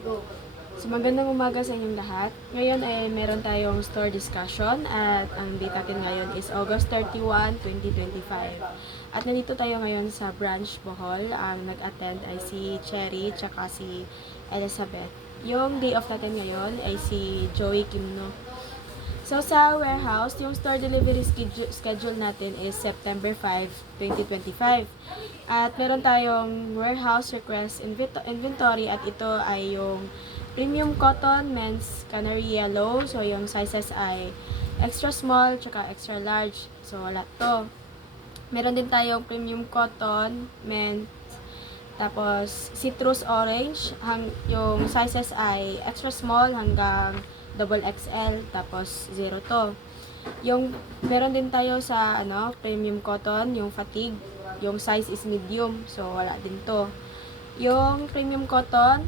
Go. So magandang umaga sa inyong lahat. Ngayon ay meron tayong store discussion at ang date natin ngayon is August 31, 2025. At nandito tayo ngayon sa branch Bohol. Ang nag-attend ay si Cherry tsaka si Elizabeth. Yung day off natin ngayon ay si Joey Kimno. So, sa warehouse, yung store delivery schedule natin is September 5, 2025. At meron tayong warehouse request inventory at ito ay yung premium cotton men's canary yellow. So, yung sizes ay extra small tsaka extra large. So, wala to. Meron din tayong premium cotton men's tapos, citrus orange, yung sizes ay extra small hanggang double XL, tapos 0 to. Yung, meron din tayo sa, premium cotton, yung fatigue, yung size is medium, so wala din to. Yung premium cotton,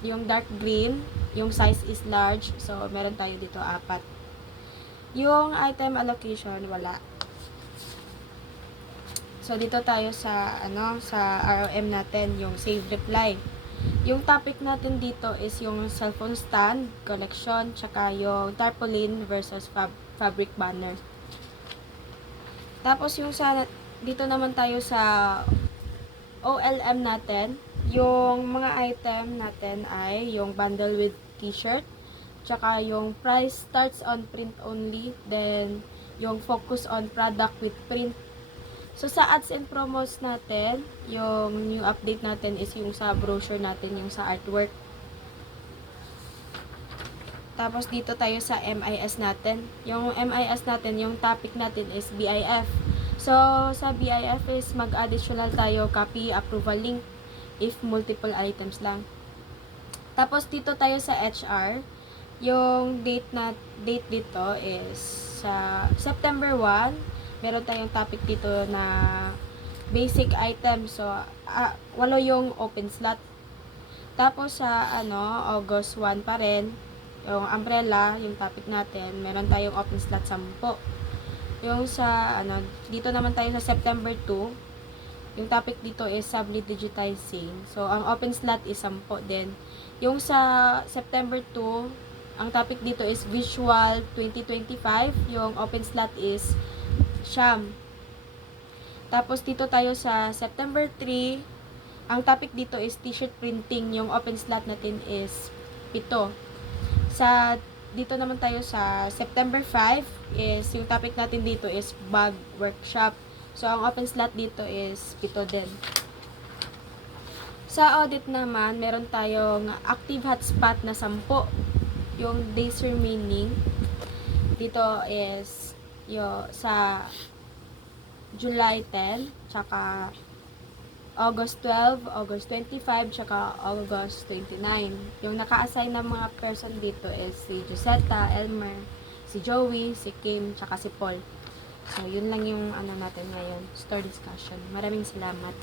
yung dark green, yung size is large, so meron tayo dito 4. Yung item allocation, wala. So, dito tayo sa, sa ROM natin, yung save reply. Yung topic natin dito is yung cellphone stand, collection, tsaka yung tarpaulin versus fabric banner. Tapos, yung sa, dito naman tayo sa OLM natin, yung mga item natin ay yung bundle with t-shirt, tsaka yung price starts on print only, then yung focus on product with print. So, sa ads and promos natin, yung new update natin is yung sa brochure natin, yung sa artwork. Tapos, dito tayo sa MIS natin. Yung MIS natin, yung topic natin is BIF. So, sa BIF is mag-additional tayo copy approval link if multiple items lang. Tapos, dito tayo sa HR. Yung date dito is sa September 1. Meron tayong topic dito na basic item. So, 8 yung open slot. Tapos sa August 1 pa rin, yung umbrella, yung topic natin, meron tayong open slot 10. Yung sa dito naman tayo sa September 2, yung topic dito is sublet digitizing. So, ang open slot is 10 din. Yung sa September 2, ang topic dito is Visual 2025. Yung open slot is Siyam. Tapos, dito tayo sa September 3. Ang topic dito is t-shirt printing. Yung open slot natin is 7. Dito naman tayo sa September 5 is, yung topic natin dito is bag workshop. So, ang open slot dito is 7 din. Sa audit naman, meron tayong active hotspot na 10. Yung days remaining, dito is sa July 10, tsaka August 12, August 25, tsaka August 29. Yung naka-assign na mga person dito is si Josetta, Elmer, si Joey, si Kim, tsaka si Paul. So, yun lang yung natin ngayon, store discussion. Maraming salamat.